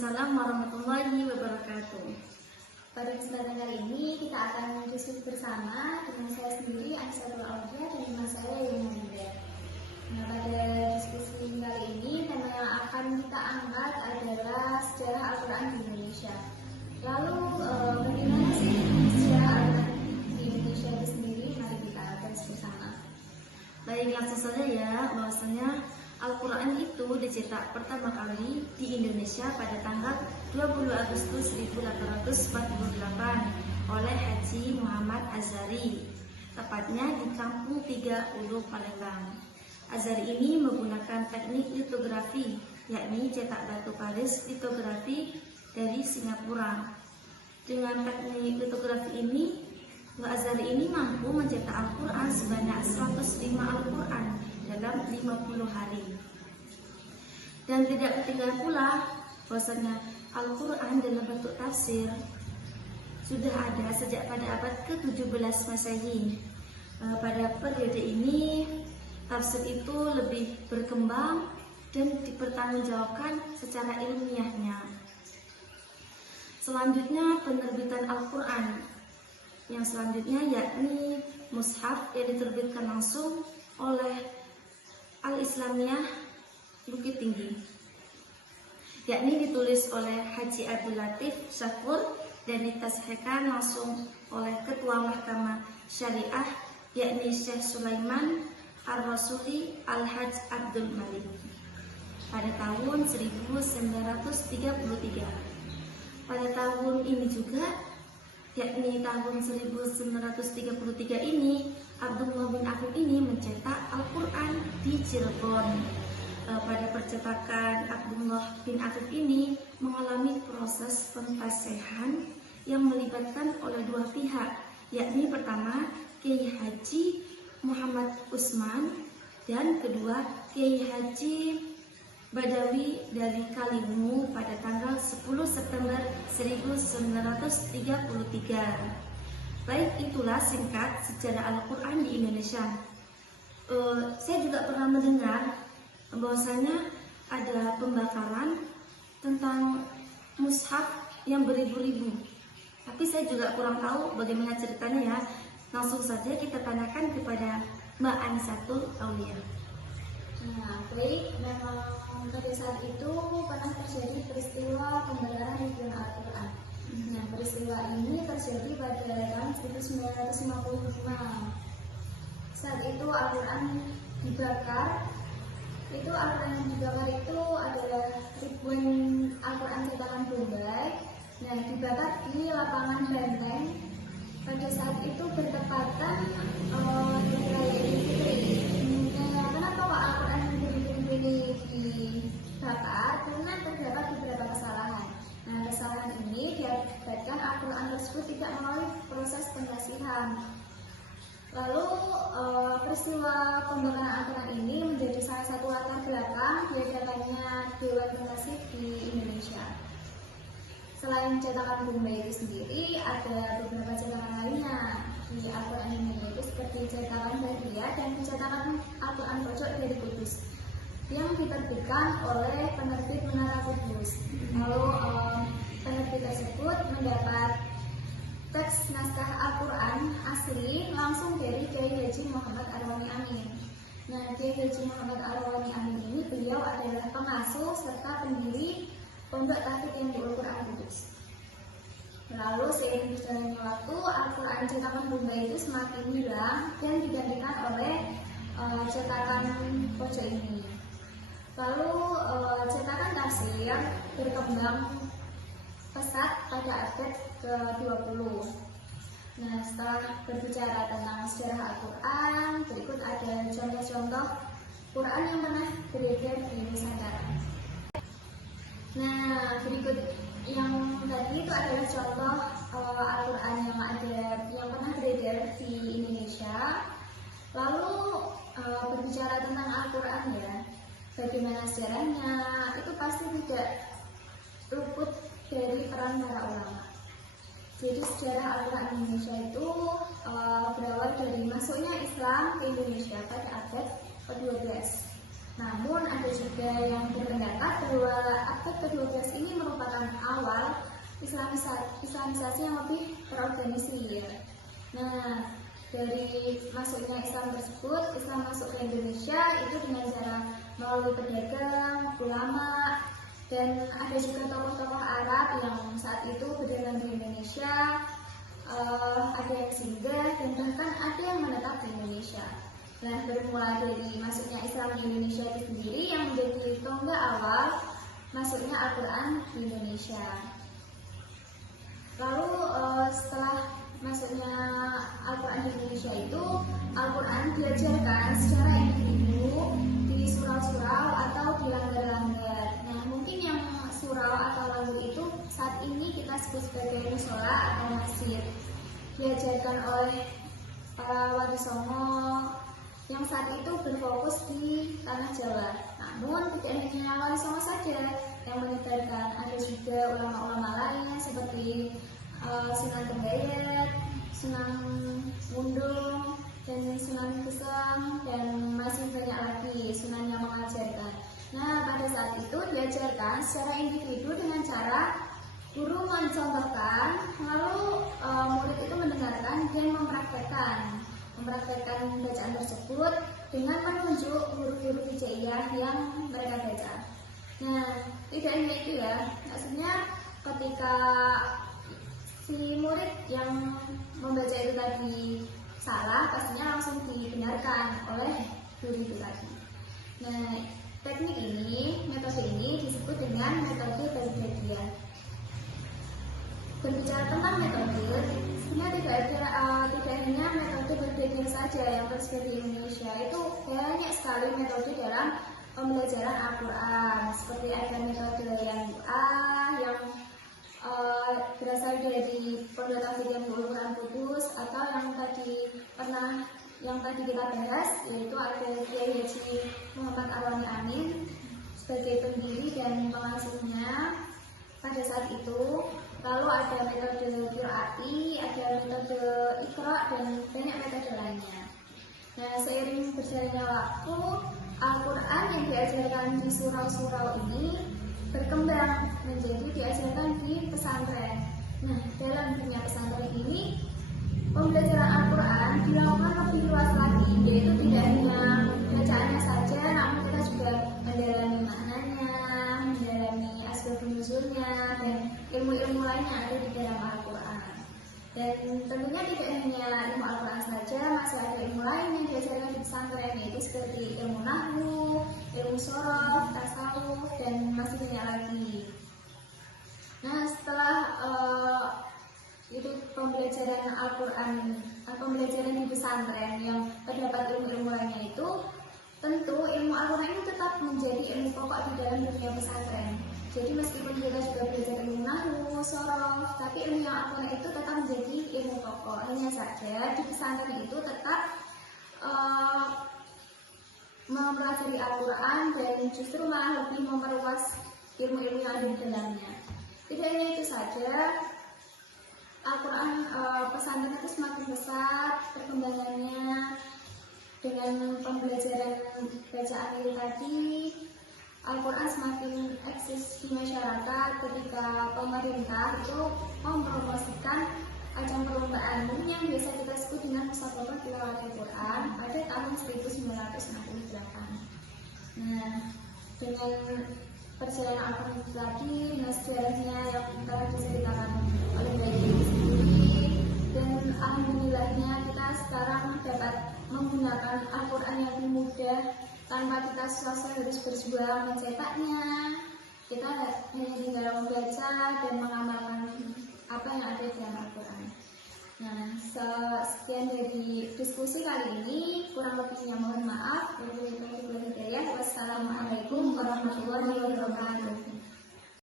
Waalaikumsalam warahmatullahi wabarakatuh. Pada kesempatan kali ini kita akan diskusi bersama dengan saya sendiri Aisyah Aulia dan teman saya Yana Dinda. Nah, pada diskusi kali ini tema yang akan kita angkat adalah sejarah Al-Quran di Indonesia. Lalu bagaimana sih sejarah Al-Quran di Indonesia itu sendiri? Mari kita bahas bersama. Baik, langsung saja ya, bahwasanya Al-Quran itu dicetak pertama kali di Indonesia pada tanggal 20 Agustus 1848 oleh Haji Muhammad Azhari, tepatnya di Kampung 3 Ulu, Palembang. Azhari ini menggunakan teknik litografi, yakni cetak batu paris litografi dari Singapura. Dengan teknik litografi ini, Azhari ini mampu mencetak Al-Quran sebanyak 105 Al-Quran dalam 50 hari. Dan tidak ketinggalan pula bahwasanya Al-Quran dalam bentuk tafsir sudah ada sejak pada abad ke-17 Masehi. Pada periode ini tafsir itu lebih berkembang dan dipertanggungjawabkan secara ilmiahnya. Selanjutnya penerbitan Al-Quran yang selanjutnya yakni mushaf yang diterbitkan langsung oleh Al-Islamiyah Bukit Tinggi, yakni ditulis oleh Haji Abdul Latif Syakur dan ditashihkan langsung oleh Ketua Mahkamah Syariah yakni Syekh Sulaiman Ar-Rasuli Al-Hajj Abdul Malik pada tahun 1933. Pada tahun ini juga, yakni tahun 1933 ini, Abdullah bin Afif ini mencetak Al-Quran di Cirebon. Pada percetakan Abdullah bin Afif ini mengalami proses pentasihan yang melibatkan oleh dua pihak, yakni pertama Kiai Haji Muhammad Usman dan kedua Kiai Haji Badawi dari Kaliwungu pada tanggal 10 September 1933. Baik, itulah singkat sejarah Al-Quran di Indonesia. Saya juga pernah mendengar bahwasanya ada pembakaran tentang mushaf yang beribu-ribu. Tapi saya juga kurang tahu bagaimana ceritanya ya. Langsung saja kita tanyakan kepada Mbak Anisatul Aulia. Nah, baik, memang pada saat itu pernah terjadi peristiwa pembakaran ribuan Al-Quran. Nah, peristiwa ini terjadi pada tahun 1955. Saat itu Al-Quran dibakar. Al-Quran yang dibakar itu adalah ribuan Al-Quran cetakan Bombay. Nah, dibakar di lapangan Banteng. Pada saat itu bertepatan dengan Raya Idul Fitri. Nah, kenapa kok Al-Quran ini dibakar? Karena terdapat beberapa kesalahan. Nah, kesalahan ini diakibatkan Al-Quran tersebut tidak melalui proses pembasihan. Lalu peristiwa pembakaran Al-Quran ini menjadi salah satu latar belakang diadakannya Dewan Pengasih di Indonesia. Selain cetakan Bombay itu sendiri, ada beberapa cetakan lainnya di Al-Quran ini, yaitu seperti cetakan Bahriah dan cetakan Al-Quran Pojok dari Kudus yang diterbitkan oleh penerbit Menara Kudus. Lalu penerbit tersebut mendapat teks naskah Al-Quran asli langsung dari Kiai Haji Muhammad Arwani Amin. Nah, Kiai Haji Muhammad Arwani Amin ini beliau adalah pengasuh serta pendiri Pondok Tahfidz yang di Al-Quran Kudus. Lalu seiring berjalannya waktu, Al-Quran cetakan Bombay itu semakin hilang dan digantikan oleh cetakan Pojok ini. Lalu cetakan tafsir berkembang pesat pada abad ke-20. Nah, setelah berbicara tentang sejarah Al-Quran, berikut ada contoh-contoh Quran yang pernah beredar di Nusantara. Nah, berikut yang tadi itu adalah contoh Al-Quran yang pernah beredar di Indonesia. Lalu berbicara tentang Al-Quran ya, bagaimana sejarahnya, itu pasti tidak luput dari peran para ulama. Jadi sejarah Al-Quran Indonesia itu berawal dari masuknya Islam ke Indonesia pada abad ke-12. Namun ada juga yang berpendapat bahwa abad ke-12 ini merupakan awal Islamisasi yang lebih terorganisir. Nah, dari masuknya Islam tersebut, Islam masuk ke Indonesia itu dengan cara melalui pedagang, ulama, dan ada juga tokoh-tokoh Arab yang saat itu berdagang di Indonesia. Ada yang singgah dan bahkan ada yang menetap di Indonesia. Nah, bermula dari masuknya Islam di Indonesia itu sendiri yang menjadi tonggak awal masuknya Al-Quran di Indonesia. Lalu setelah masuknya Al-Quran di Indonesia itu, Al-Quran diajarkan secara individu di surau-surau atau di langgar-langgar. Nah, mungkin yang surau atau langgar itu saat ini kita sebut sebagai musola atau masjid. Diajarkan oleh para wali songo yang saat itu berfokus di tanah Jawa. Namun tidak hanya wali songo saja yang menyebarkan, ada juga ulama-ulama lain seperti Sunan Kembaya, Sunan Mundung, dan Sunan Geseng, dan masih banyak lagi sunan yang mengajarkan. Nah, pada saat itu diajarkan secara individu dengan cara guru mencontohkan, lalu murid itu mendengarkan dan mempraktekkan bacaan tersebut dengan menunjuk huruf-huruf hijaiyah yang mereka baca. Nah, tidak hanya itu ya, maksudnya ketika si murid yang membaca itu tadi salah, pastinya langsung dibenarkan oleh guru itu tadi. Nah, teknik ini, metode ini disebut dengan metode Baghdadiyah. Berbicara tentang metode, sebenarnya tidak hanya metode Baghdadiyah saja yang tersedia di Indonesia. Itu banyak sekali metode dalam pembelajaran Al-Quran. Seperti ada metode yang yang berasal dari Pondok Tahfidz Al-Quran Kudus, atau yang tadi kita bahas, yaitu ada Kiai Haji Muhammad Arwani Amin sebagai pendiri dan pengasuhnya pada saat itu. Lalu ada metode qiraati, ada metode Iqra, dan banyak metode lainnya. Nah, seiring berjalannya waktu, Al-Quran yang diajarkan di surau-surau ini berkembang menjadi diajarkan di pesantren. Nah, dalam dunia pesantren ini, pembelajaran Al-Quran dilakukan lebih luas lagi, yaitu tidak hanya bacaannya saja, namun kita juga mendalami maknanya, mendalami asbabun nuzulnya, dan ilmu-ilmu lain yang ada di dalam Al-Quran. Dan tentunya tidak hanya ilmu Al-Quran saja, masih ada ilmu lain yang diajarkan di pesantren, yaitu seperti ilmu nahwu, ilmu sorof, tasawuf, dan masih banyak lagi. Nah, setelah itu pembelajaran Al-Quran, pembelajaran di pesantren yang terdapat ilmu-ilmu lainnya itu, tentu ilmu Al-Quran itu tetap menjadi ilmu pokok di dalam dunia pesantren. Jadi meskipun kita juga belajar ilmu nahwu, sorof, tapi ilmu yang Al-Quran itu tetap menjadi ilmu pokok. Hanya saja di pesantren itu tetap mempelajari Al-Quran dan justru malah lebih memperluas ilmu-ilmu yang ada di dalamnya. Tidak hanya itu saja, Al-Quran pesantren itu semakin besar perkembangannya dengan pembelajaran bacaan ini tadi. Al-Quran semakin eksis di masyarakat ketika pemerintah itu mempromosikan ajang perlombaan yang biasa kita sebut dengan Musabaqah Tilawatil Quran pada tahun 1968. Nah, dengan perjalanan Al-Quran tadi, dengan sejarahnya yang telah diceritakan oleh Bayi ini sendiri, dan alhamdulillahnya kita sekarang dapat menggunakan Al-Quran yang lebih mudah tanpa kita susah harus berjuang mencetaknya. Kita hanya tinggal membaca dan mengamalkan apa yang ada di dalam Al-Quran. Nah, sekian dari diskusi kali ini, kurang lebihnya mohon maaf. Wassalamualaikum warahmatullahi wabarakatuh.